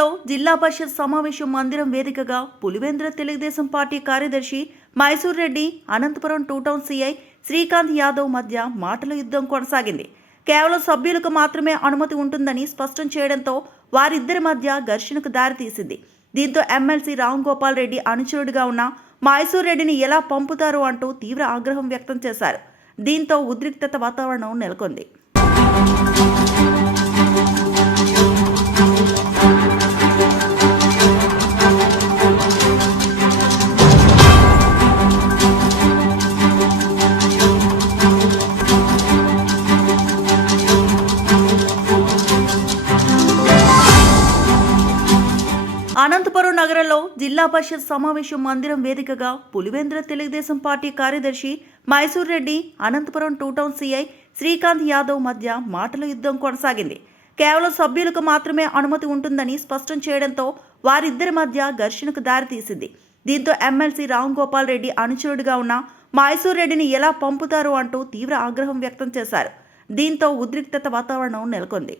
నగరంలో జిల్లా పరిషత్ సమావేశం మందిరం వేదికగా పులివెందుల తెలుగుదేశం పార్టీ కార్యదర్శి Mysore Reddy, Anantapur two town CI Srikanth Yadav మధ్య మాటల యుద్ధం కొనసాగింది. కేవలం సభ్యులకు మాత్రమే అనుమతి ఉంటుందని స్పష్టం చేయడంతో వారిద్దరి మధ్య ఘర్షణకు దారితీసింది. దీంతో ఎమ్మెల్సీ రామ్ గోపాల్ రెడ్డి అనుచరుడిగా ఉన్న మైసూర్ రెడ్డిని ఎలా పంపుతారు అంటూ తీవ్ర ఆగ్రహం వ్యక్తం చేశారు. దీంతో ఉద్రిక్తత వాతావరణం నెలకొంది. అనంతపురం నగరంలో జిల్లా పరిషత్ సమావేశం మందిరం వేదికగా పులివెందుల తెలుగుదేశం పార్టీ కార్యదర్శి Mysore Reddy, Anantapur two town CI Srikanth Yadav మధ్య మాటల యుద్ధం కొనసాగింది. కేవలం సభ్యులకు మాత్రమే అనుమతి ఉంటుందని స్పష్టం చేయడంతో వారిద్దరి మధ్య ఘర్షణకు దారితీసింది. దీంతో ఎమ్మెల్సీ రామ్ గోపాల్ రెడ్డి అనుచరుడిగా ఉన్న మైసూర్ రెడ్డిని ఎలా పంపుతారు అంటూ తీవ్ర ఆగ్రహం వ్యక్తం చేశారు. దీంతో ఉద్రిక్తత వాతావరణం నెలకొంది.